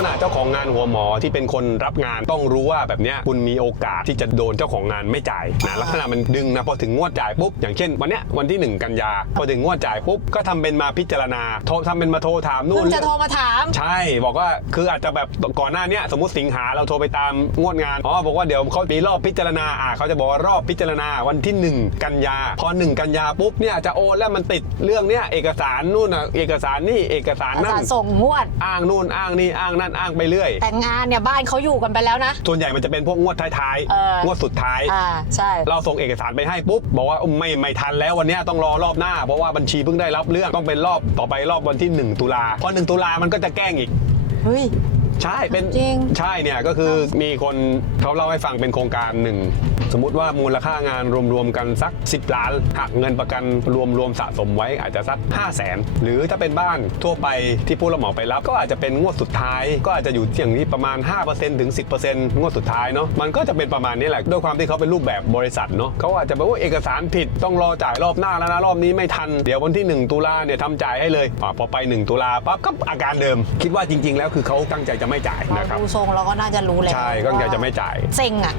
ษณะเจ้าของงานหัวหมอที่เป็นคนรับงานต้องรู้ว่าแบบเนี้ยคุณมีโอกาสที่จะโดนเจ้าของงานไม่จ่ายนะลักษณะมันดึงนะพอถึงงวดจ่ายปุ๊บอย่างเช่น วันเนี้ยวันที่ 1 กันยาพอถึงงวดจ่ายปุ๊บก็ทำเป็นมาพิจารณาโทรทำเป็นมาโทรถามนู่เพิ่น งจะโทรมาถาม ใช่ บอกว่าคืออาจจะแบบก่อนหน้าเนี้ยสมมติสิงหาเราโทรไปตามงวดงานอ๋อบอกว่าเดี๋ยวเขามีรอบพิจารณาอ่าเขาจะบอกว่ารอบพิจารณาวันที่ 1 กันยา พอ 1 กันยาปุ๊บเนี่ยจะโอนแล้วมันติดเรื่องเนี้ยเอกสารนู่นน่ะเอกสารนี่เอกสารอานั่สานส่งงวด อ้างนู่นอ้างนี่อ้างนั่นอ้างไปเรื่อย แต่งงานเนี่ยบ้านเขาอยู่กันไปแล้วนะ ส่วนใหญ่มันจะเป็นพวกงวดท้ายเออ ๆงวดสุดท้าย อ่าใช่ เราส่งเอกสารไปให้ปุ๊บบอกว่าอุ๊ยไม่ไม่ทันแล้ววันเนี้ยต้องรอรอบหน้า เพราะว่าบัญชีเพิ่งได้รับเรื่องต้องเป็นรอบต่อไปรอบวันที่ 1 ตุลาพอ1ตุลามันก็จะแกล้งอีก เฮ้ย ใช่เป็นจริง ใช่เนี่ยก็คือมีคนเขาเล่าให้ฟังเป็นโครงการหนึ่งสมมุติว่ามูลค่างานรวมๆกันสัก 10 ล้านหักเงินประกันรวมๆสะสมไว้อาจจะสัก 5 0 0แสนหรือถ้าเป็นบ้านทั่วไปที่ผู้รับเหมาไปรับ ก็อาจจะเป็นงวดสุดท้าย ก็อาจจะอยู่อย่างนี้ประมาณ 5%ถึง 10%งวดสุดท้ายเนาะมันก็จะเป็นประมาณนี้แหละด้วยความที่เขาเป็นรูปแบบบริษัทเนาะเขาอาจจะแบบว่าเอกสารผิดต้องรอจ่ายรอบหน้าแล้วนะรอบนี้ไม่ทันเดี๋ยววันที่ 1 ตุลาเนี่ยทำจ่ายให้เลยอาพอไป 1 ตุลาปั๊บก็อาการเดิม คิดว่าจริง ๆ แล้วคือเขาตั้งใจจะไม่จ่ายเรานะครับดูทรงเราก็น่าจะรู้แล้วใช่ก็ตั้งใจจะไม่จ่าย เซ็งอะ